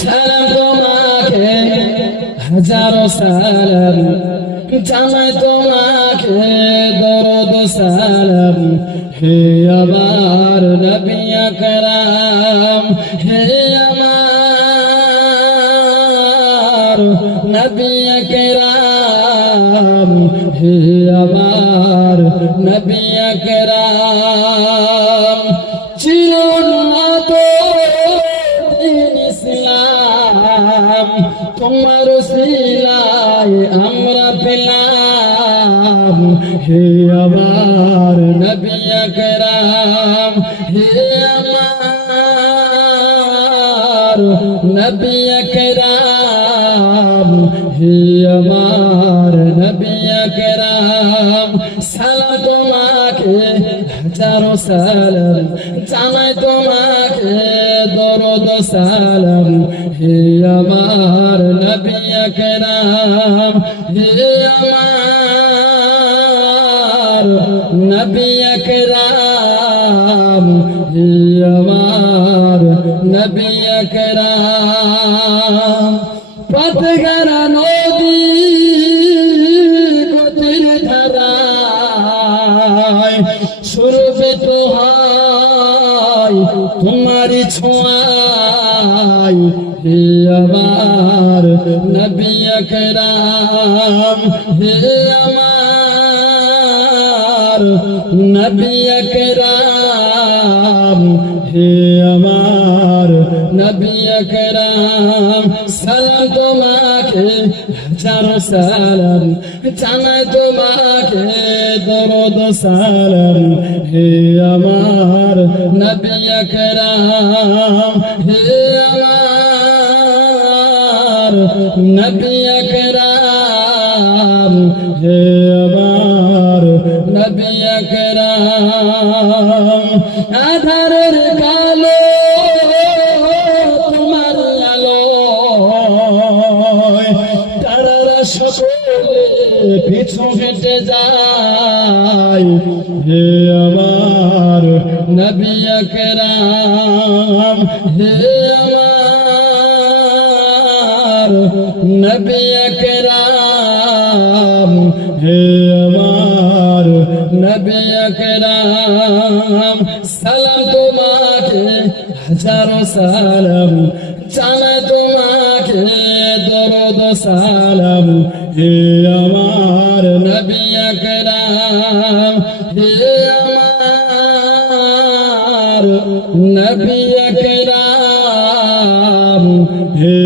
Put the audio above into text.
সালাম তোমাকে, হাজারো সালাম। জানাই তোমাকে, দরদ সালাম। হে আমার নবী আকরাম, হে আমার নবী আকরাম, হে আমার নবী আকরাম। দিন ইসলাম, তোমার সিলাই আমরা পেলাম। হে আমার নবী আকরাম, হে আমার নবী আকরাম, হে আমার নবী আকরাম। সালাম তোমাকে, হাজারো সালাম জানাই তোমাকে। সালাম, হে আমার নবী আকরাম, হে আমার নবী আকরাম, হে আমার নবী আকরাম। পথগরা নদী গতির ধারায়, সুরভিত হয় তোমারি ছোঁয়াই হে আমার নবী আকরাম, হে আমার নবী আকরাম, হে আমার নবী আকরাম, সালাম তোমাকে, হাজারো সালাম, জানাই তোমাকে, দরদ সালাম, হে আমার নবী আকরাম, হে নবী আকরাম, হে আমার নবী আকরাম, আধারের কালো তোমার আলো তারা সকলে পিছু হেঁটে যায়। হে হে আমার নবী আকরাম, হে আমার নবী আকরাম, সালাম তোমাকে, হাজারো সালাম জানা তোমাকে, দরদ সালাম, হে আমার নবী আকরাম, হে আমার নবী আকরাম, হে